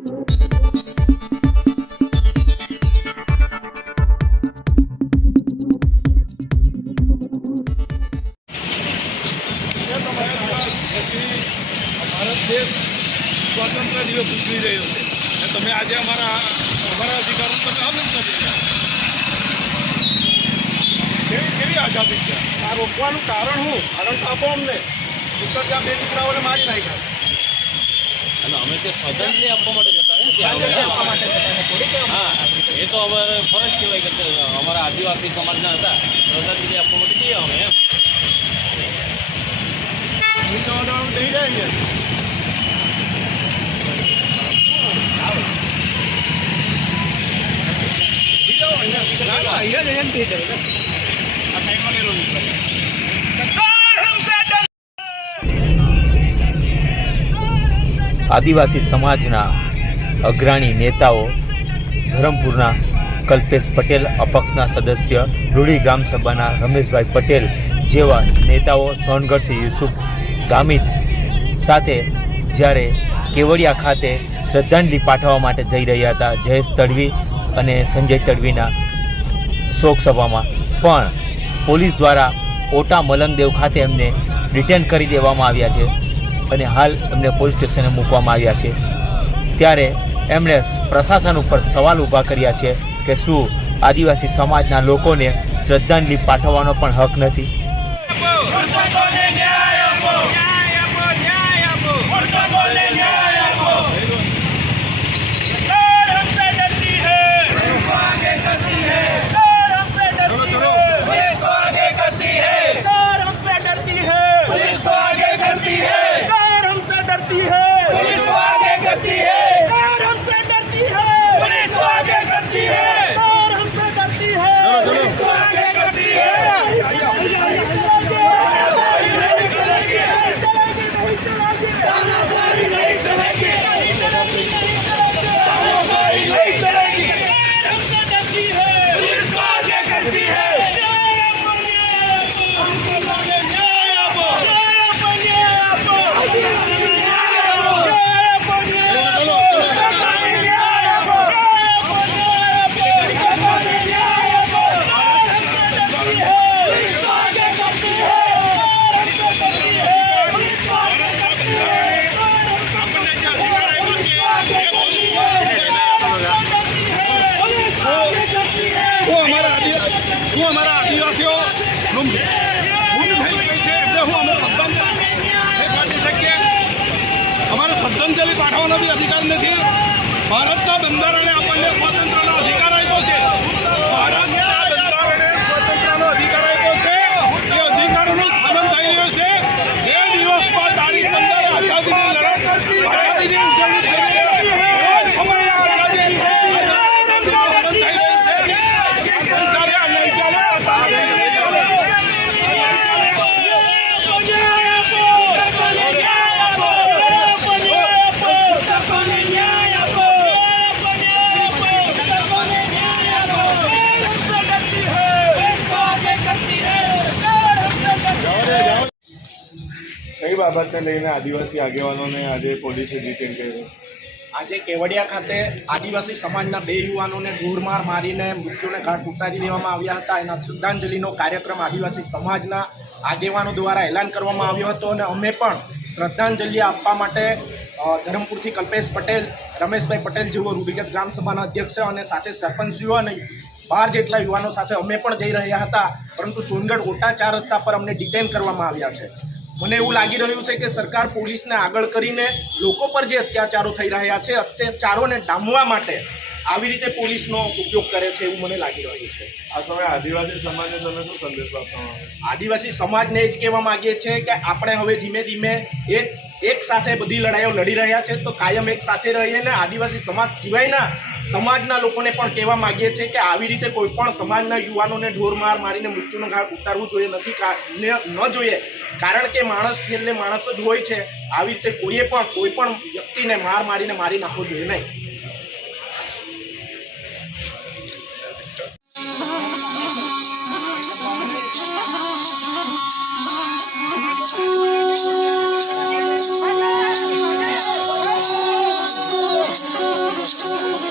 ભારત દેશ સ્વતંત્ર દિવસ ઉજવી રહ્યો છે અને તમે આજે અમારા અધિકારો તમે અમલ કરી રહ્યા કેવી આઝાદી છે? આ રોકવાનું કારણ શું? કારણ તો આપો અમને. ઉત્તર ત્યાં 2 દીકરાઓને મારી નાખ્યા અને અમે તે શ્રદ્ધાંજલિ આપવા માટે જતા આપવા માટે હા, એ તો અમારે ફરજ કહેવાય કે અમારા આદિવાસી સમાજના હતા, શ્રદ્ધાંજલિ આપવા માટે જઈએ અમે એમ. થઈ જાય ને આદિવાસી સમાજના અગ્રણી નેતાઓ ધરમપુરના કલ્પેશ પટેલ, અપક્ષના સદસ્ય, રૂડી ગ્રામસભાના રમેશભાઈ પટેલ જેવા નેતાઓ, સોનગઢથી યુસુફ ગામિત સાથે જ્યારે કેવડિયા ખાતે શ્રદ્ધાંજલિ પાઠવવા માટે જઈ રહ્યા હતા જયેશ તડવી અને સંજય તડવીના શોકસભામાં, પણ પોલીસ દ્વારા ઓટા મલંગદેવ ખાતે એમને ડિટેન કરી દેવામાં આવ્યા છે અને હાલ એમને પોલીસ સ્ટેશને મૂકવામાં આવ્યા છે. ત્યારે એમણે પ્રશાસન ઉપર સવાલ ઊભા કર્યા છે કે શું આદિવાસી સમાજના લોકોને શ્રદ્ધાંજલિ પાઠવવાનો પણ હક નથી? શું અમારા આદિવાસીઓનું મુક્ત થઈ ગઈ છે એટલે હું અમે શ્રદ્ધાંજલિ પાઠવી શકીએ? અમારે શ્રદ્ધાંજલિ પાઠવવાનો બી અધિકાર નથી. ભારતના બંધારણે આપણને સ્વાતંત્ર્યનો અધિકાર આપ્યો છે. ભારતના બંધારણે સ્વાતંત્ર્યનો અધિકાર આપ્યો છે. એ અધિકારોનું પાલન થઈ રહ્યું છે. એ દિવસમાં તારીખ 15 આઝાદીની લડત, આઝાદીની ઉજવણી થઈ રહી છે. રોજ સમયે આઝાદીનું પાલન થઈ રહ્યું છે. કઈ બાબતને લઈને આદિવાસી આગેવાનોને આજે પોલીસે ડિટેન કર્યો છે? આજે કેવડિયા ખાતે આદિવાસી સમાજના 2 યુવાનોને ઢોરમાર મારીને મૃત્યુને ઘાટ ઉતારી દેવામાં આવ્યા હતા. એના શ્રદ્ધાંજલિનો કાર્યક્રમ આદિવાસી સમાજના આગેવાનો દ્વારા એલાન કરવામાં આવ્યો હતો અને અમે પણ શ્રદ્ધાંજલિ આપવા માટે ધરમપુરથી કલ્પેશ પટેલ, રમેશભાઈ પટેલ જેવો રૂડીગત ગ્રામસભાના અધ્યક્ષ અને સાથે સરપંચીઓ અને 12 જેટલા યુવાનો સાથે અમે પણ જઈ રહ્યા હતા, પરંતુ સોનગઢ ઓટા 4 રસ્તા પર અમને ડિટેન કરવામાં આવ્યા છે. મને એવું લાગી રહ્યું છે કે સરકાર પોલીસને આગળ કરીને લોકો પર જે અત્યાચારો થઈ રહ્યા છે, અત્યાચારોને ડામવા માટે આવી રીતે પોલીસનો ઉપયોગ કરે છે એવું મને લાગી રહ્યું છે. આ સમયે આદિવાસી સમાજને તમે શું સંદેશ આપવામાં આવે? આદિવાસી સમાજને જ કહેવા માગીએ છીએ કે આપણે હવે ધીમે ધીમે એક સાથે બધી લડાઈઓ લડી રહ્યા છે, તો કાયમ એક સાથે રહીએ ને આદિવાસી સમાજ સિવાયના સમાજના લોકોને પણ કહેવા માગીએ છીએ કે આવી રીતે કોઈ પણ સમાજના યુવાનોને ઢોરમાર મારીને મૃત્યુનો ઘાટ ઉતારવું જોઈએ ન જોઈએ. કારણ કે માણસ છેલ્લે માણસ જ હોય છે. આવી રીતે કોઈ પણ વ્યક્તિને મારીને મારી નાખવો જોઈએ નહીં. છે